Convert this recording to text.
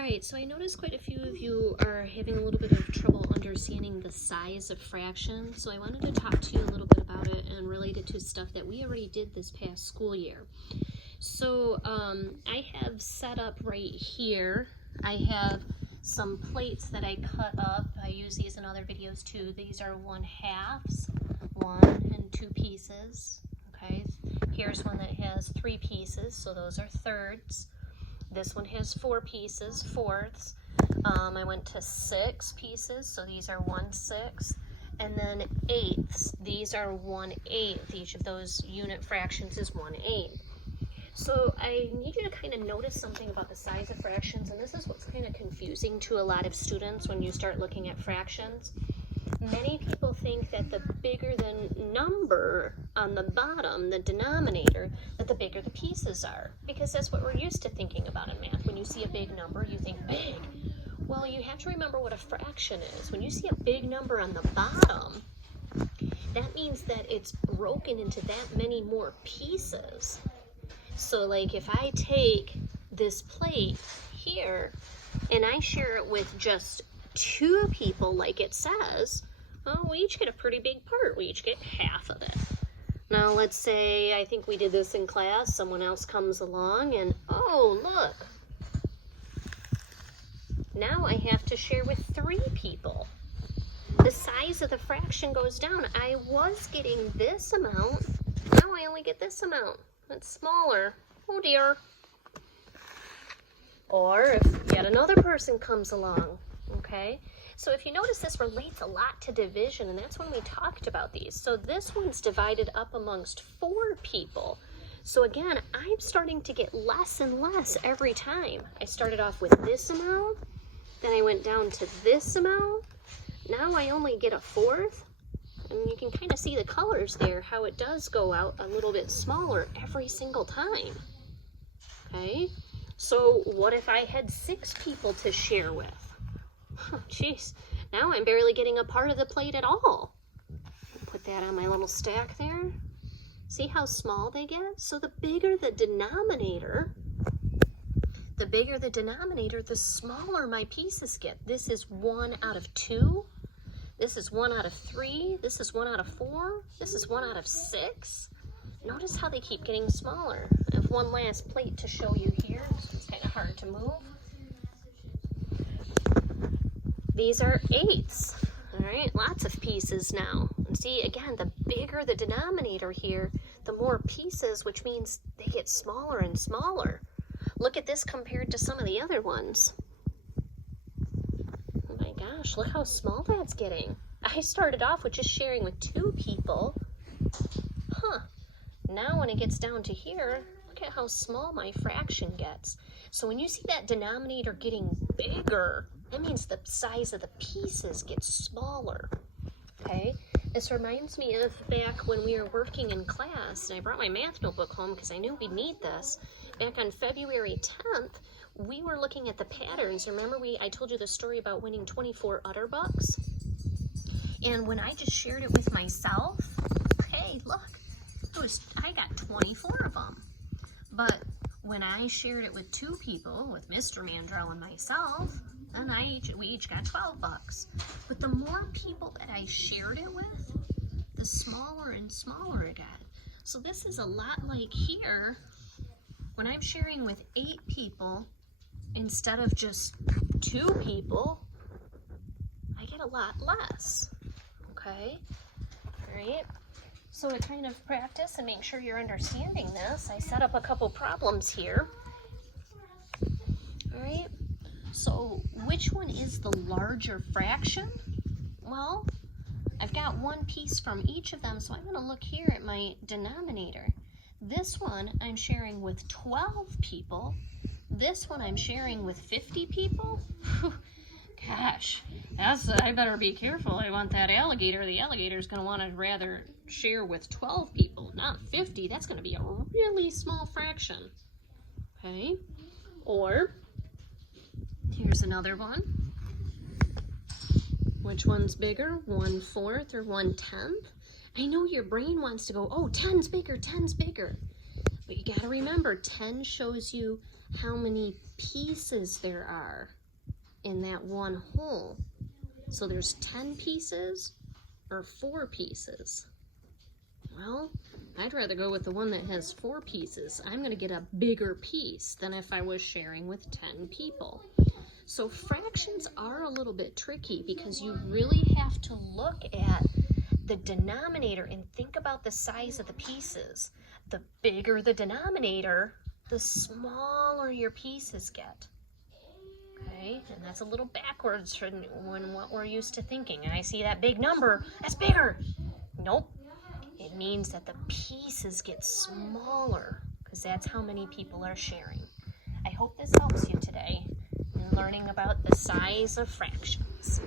Alright, so I noticed quite a few of you are having a little bit of trouble understanding the size of fractions, so I wanted to talk to you a little bit about it and relate it to stuff that we already did this past school year. So I have set up right here, I have some plates that I cut up. I use these in other videos too. These are 1/2s, 1 and 2 pieces. Okay, here's one that has 3 pieces, so those are thirds. This one has 4 pieces, fourths. I went to 6 pieces, so these are 1/6. And then eighths, these are 1/8. Each of those unit fractions is 1/8. So I need you to kind of notice something about the size of fractions, and this is what's kind of confusing to a lot of students when you start looking at fractions. Many people think that the bigger the number on the bottom, the denominator, that the bigger the pieces are, because that's what we're used to thinking about in math. When you see a big number, you think big. Well, you have to remember what a fraction is. When you see a big number on the bottom, that means that it's broken into that many more pieces. So like if I take this plate here and I share it with just 2 people like it says, well, we each get a pretty big part. We each get half of it. Now let's say, I think we did this in class, someone else comes along and, oh, look. Now I have to share with 3 people. The size of the fraction goes down. I was getting this amount. Now I only get this amount. It's smaller. Oh dear. Or if yet another person comes along, okay? So if you notice, this relates a lot to division, and that's when we talked about these. So this one's divided up amongst 4 people. So again, I'm starting to get less and less every time. I started off with this amount, then I went down to this amount. Now I only get 1/4. And you can kind of see the colors there, how it does go out a little bit smaller every single time. Okay, so what if I had 6 people to share with? Jeez, now I'm barely getting a part of the plate at all. Put that on my little stack there. See how small they get? So the bigger the denominator, the smaller my pieces get. This is 1 out of 2. This is 1 out of 3. This is 1 out of 4. This is 1 out of 6. Notice how they keep getting smaller. I have one last plate to show you here. It's kind of hard to move. These are 8ths. All right, lots of pieces now. And see, again, the bigger the denominator here, the more pieces, which means they get smaller and smaller. Look at this compared to some of the other ones. Oh my gosh, look how small that's getting. I started off with just sharing with 2 people. Now when it gets down to here, look at how small my fraction gets. So when you see that denominator getting bigger, that means the size of the pieces gets smaller. Okay, this reminds me of back when we were working in class, and I brought my math notebook home because I knew we'd need this. Back on February 10th, we were looking at the patterns. Remember I told you the story about winning 24 Utterbucks? And when I just shared it with myself, hey, look, I got 24 of them. But when I shared it with 2 people, with Mr. Mandrell and myself, then we each got $12. But the more people that I shared it with, the smaller and smaller it got. So this is a lot like here, when I'm sharing with 8 people, instead of just 2 people, I get a lot less, okay? All right, so to kind of practice and make sure you're understanding this, I set up a couple problems here. All right, so which one is the larger fraction? Well, I've got 1 piece from each of them, so I'm gonna look here at my denominator. This one I'm sharing with 12 people. This one I'm sharing with 50 people. Gosh, I better be careful. I want that alligator. The alligator's gonna wanna rather share with 12 people, not 50. That's gonna be a really small fraction, okay? Or, here's another one. Which one's bigger, 1/4 or 1/10? I know your brain wants to go, oh, 10's bigger, 10's bigger. But you gotta remember, 10 shows you how many pieces there are in that one whole. So there's 10 pieces or 4 pieces. Well, I'd rather go with the one that has 4 pieces. I'm gonna get a bigger piece than if I was sharing with 10 people. So fractions are a little bit tricky because you really have to look at the denominator and think about the size of the pieces. The bigger the denominator, the smaller your pieces get. Okay, and that's a little backwards from what we're used to thinking. And I see that big number, that's bigger. Nope, it means that the pieces get smaller because that's how many people are sharing. I hope this helps you today in learning about the size of fractions.